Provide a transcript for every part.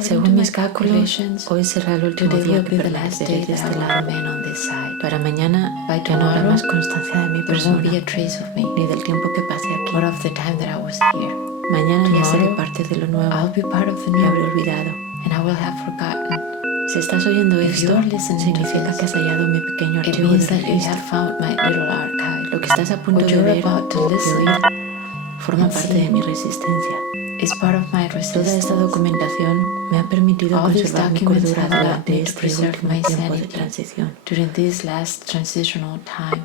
Según mis cálculos, hoy será el último día que permaneceré de este lado. Para mañana ya no habrá más constancia de mi persona, ni del tiempo que pasé aquí. Mañana ya seré parte de lo nuevo que habré olvidado. Si estás oyendo esto, significa que has hallado mi pequeño archivo de registro. Lo que estás a punto de ver y oír forma parte de mi resistencia. Toda esta documentación me ha permitido conservar mi cordura durante este último tiempo de transición.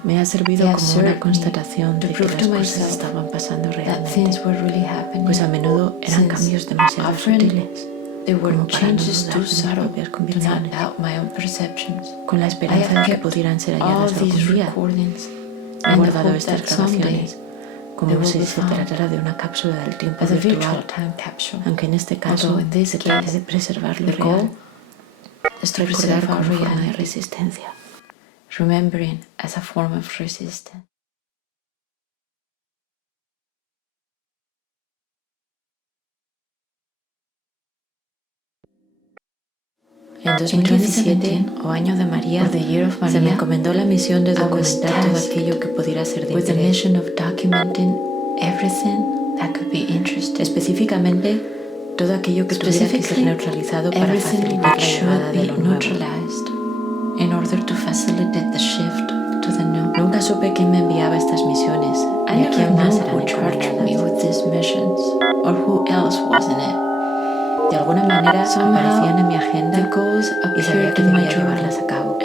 Me ha servido como una constatación de que las cosas estaban pasando realmente, pues a menudo eran cambios demasiado sutiles, como para no dudar de mis propias convicciones, con la esperanza de que pudieran ser halladas algún día. He guardado estas grabaciones como si se tratara de una cápsula del tiempo virtual, aunque en este caso se trate de preservar lo real, recordar como forma de resistencia. Remembering as a form of resistance. En 2017, o año de María, se me encomendó la misión de documentar todo aquello que pudiera ser de interés. Específicamente, todo aquello que tuviera que ser neutralizado para facilitar la llegada de lo nuevo. Nunca supe quién me enviaba estas misiones, ni a quién más eran encomendadas. De alguna manera aparecían en mi agenda y sabía que debía llevarlas a cabo.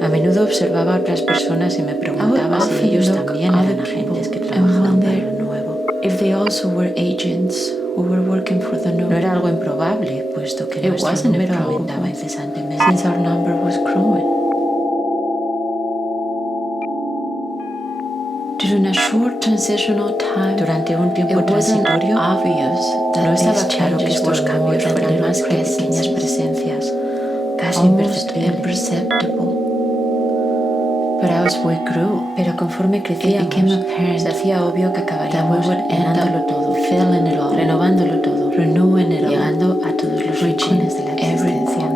A menudo observaba a otras personas y me preguntaba si ellos también eran agentes que trabajaban para lo nuevo. No era algo improbable, puesto que nuestro número aumentaba incesantemente. Durante un tiempo transitorio, no estaba claro que estos cambios fueran más que pequeñas presencias, casi imperceptibles. Pero conforme crecíamos, se hacía obvio que acabaríamos llenándolo todo, renovándolo todo, llegando a todos los rincones de la existencia.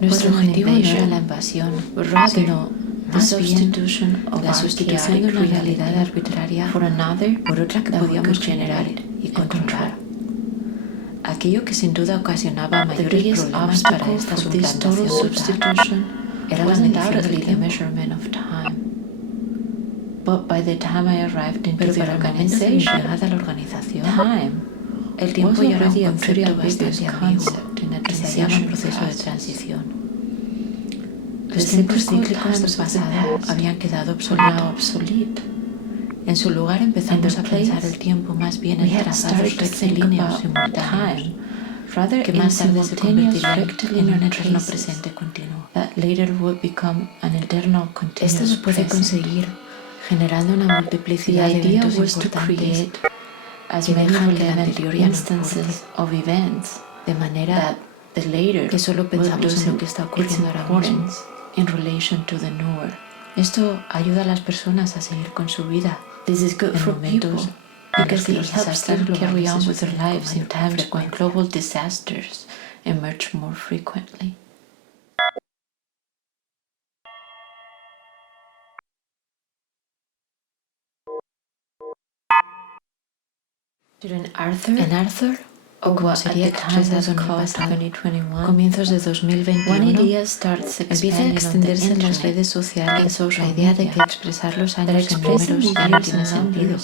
Nuestro objetivo no era la invasión, sino más bien la sustitución de una realidad arbitraria por otra que podíamos generar y controlar. Aquello que sin duda ocasionaba mayores problemas para esta suplantación total era la medición del tiempo. Pero para el momento de mi llegada a la organización, el tiempo ya era un concepto bastante ambiguo y se hallaba en proceso de transición. Los tiempos cíclicos del pasado habían quedado obsoletos. En su lugar empezamos a pensar el tiempo más bien en trazados rectilíneos simultáneos, que más tarde se convertirían en un eterno presente continuo. Esto se puede conseguir generando una multiplicidad de eventos importantes as many relevant instances of events, de manera que solo pensamos en lo que está ocurriendo ahora mismo in relation to the newer. Esto ayuda a las personas a seguir con su vida. This is good for people because it helps them carry on with their lives in times when global disasters emerge more frequently. En Arthur, o como sería expresado en el pasado, comienzos de 2021, empieza a extenderse en las redes sociales la idea de que expresar los años en números ya no tiene sentido,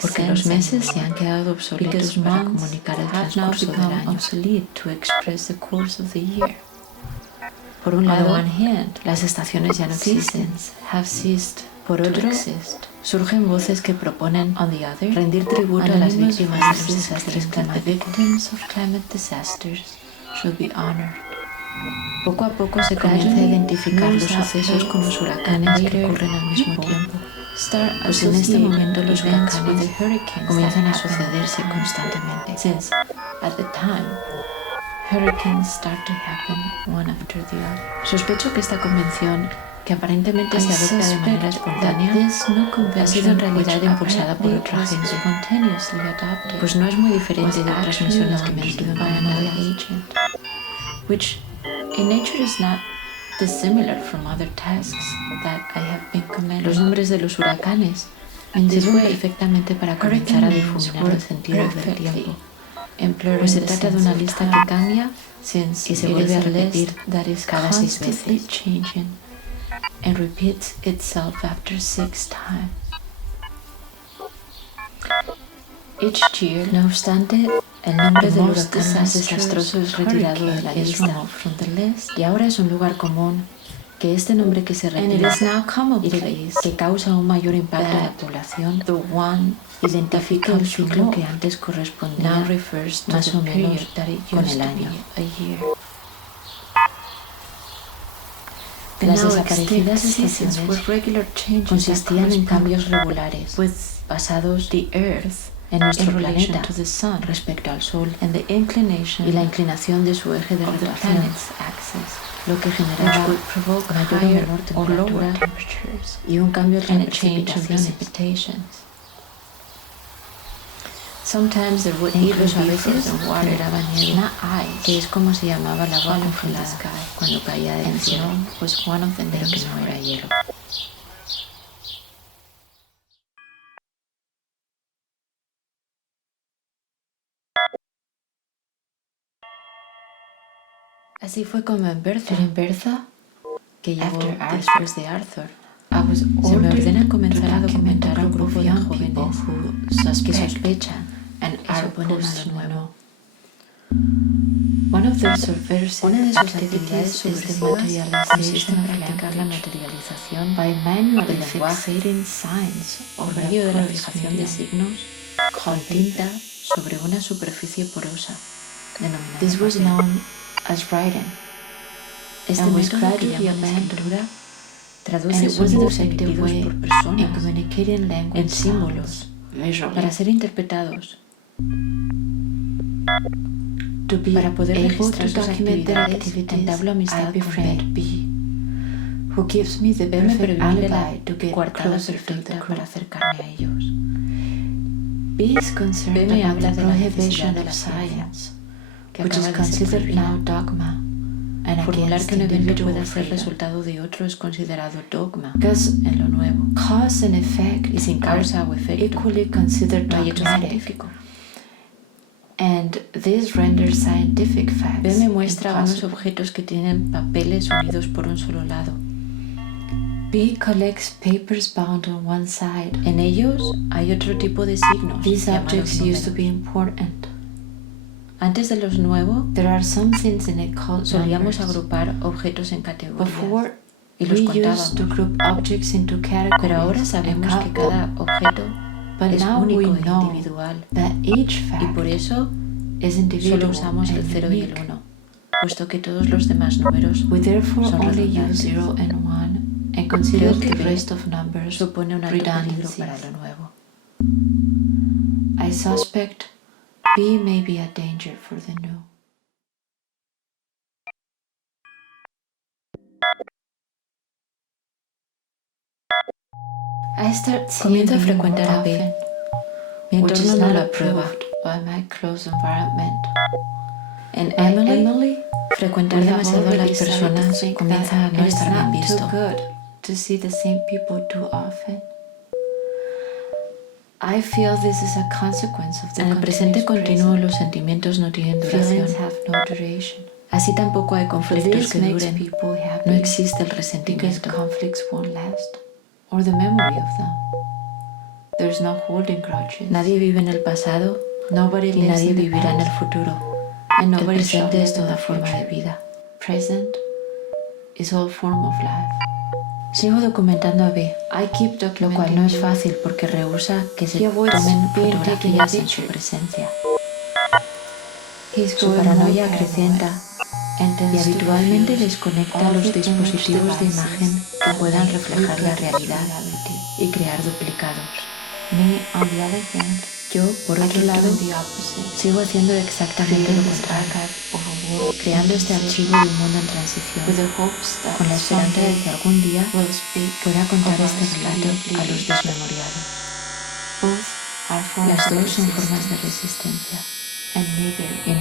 porque los meses se han quedado obsoletos para comunicar el transcurso del año. Por un lado, las estaciones ya no existen. Por otro, surgen voces que proponen rendir tributo a las víctimas de los desastres climáticos. Poco a poco se comienza a identificar los sucesos con los huracanes que ocurren al mismo tiempo. Pues en este momento los huracanes comienzan a sucederse constantemente. Since at the time, hurricanes start to happen one after the other. Sospecho que esta convención, que aparentemente se adopta de manera espontánea, ha sido en realidad impulsada por otra gente, pues no es muy diferente de otras misiones que me han sido encomendadas, which in nature is not dissimilar from other tasks that I have been commanded. Los nombres de los huracanes sirven perfectamente para comenzar a difuminar el sentido del tiempo, pues se trata de una lista que cambia y se vuelve a repetir cada 6 veces. And repeats itself after 6 times. Each year, no obstante, el nombre del huracán más desastroso es retirado de la lista, y ahora es un lugar común que este nombre que se retira y que causa un mayor impacto en la población identifica el ciclo que antes correspondía más o menos con el año. Las desaparecidas estaciones consistían en cambios regulares basados en nuestro planeta respecto al Sol y la inclinación de su eje de rotación, lo que generaba mayor o menor temperatura y un cambio en las precipitaciones. sometimes there would Incluso a veces generaba nieve, que es como se llamaba el agua congelada cuando caía del cielo, pero que no era hielo. Así fue como en Bertha, Pero en Bertha, que llegó después de Arthur, se me ordena comenzar a documentar un un grupo grupo de de jóvenes jóvenes que sospechan y are suponen opposed algo to nuevo. Una de sus actividades subversivas consiste en practicar la materialización del lenguaje por medio de la fijación de signos con tinta sobre una superficie porosa, denominada This was papel. known as writing. Este and was método que gradually llaman banned, escritura and traduce it was an sonidos effective emitidos way por in personas communicating language en símbolos sounds visually. para ser interpretados, Para poder registrar sus document their actividades, entablo amistad I con befriend B, who gives me the B me perfect previene la alibi to get coartada closer to the perfecta crew. para acercarme a ellos. B is concerned B me about habla the de la necesidad prohibition de of la ciencia, science, que which is acaba de ser considered prohibida. now dogma, and Formular against que un evento individual pueda ser freedom. resultado de otro es considerado dogma Because en lo nuevo, cause and effect y sin causa o efecto equally considered no hay hecho dogmatic, científico. and this renders scientific facts B me muestra unos impossible. objetos que tienen papeles unidos por un solo lado. B collects papers bound on one side. En ellos hay otro tipo de signos These llamados objects used to números. be important. Antes de los nuevos, There are some things in it called solíamos numbers. agrupar objetos en categorías Before, y we los used contábamos. to group objects into categories Pero ahora and sabemos que count cada them. objeto But es now único we e know individual, that each y fact por eso is individual solo usamos el and 0 y el unique. 1, puesto que todos los demás números We therefore son only use redundantes. 0 and 1 and consider Creo que the B rest of numbers supone un alto peligro para redundancies. lo nuevo. I suspect B may be a danger for the new. I start seeing Comienzo a B frecuentar more a B. often, Mi which entorno is no not lo aprueba. approved by my close environment. En By Emily, frecuentar we have demasiado a already las started to personas think comienza a that no it is estar bien not visto. too good to see the same people too often. I feel this is a consequence of the En el presente continuous continuo present. los sentimientos no tienen duración. Feelings have no duration. Así tampoco hay conflictos This que makes duren. people happy No existe el because resentimiento. conflicts won't last, or the memory of them. There's no holding grudges. Nadie vive en el pasado Nobody y lives nadie in the vivirá en el past, futuro. and El nobody shall presente live es in toda the forma de future. vida. Present is all form of life. Sigo documentando a B, I keep lo cual no es documenting fácil porque rehúsa que se He avoids tomen being fotografías taken en su pictures. presencia. He's Su growing paranoia more acrecienta paranoid and y tends to habitualmente refuse desconecta all los the dispositivos de image imagen devices que that puedan might reflejar la reproduce realidad. reality. y crear duplicados. Me, on the other hand, Yo, por otro lado, sigo haciendo exactamente lo contrario, creando este archivo de un mundo en transición, con la esperanza de que algún día pueda contar este relato a los desmemoriados. Las dos son formas de resistencia, y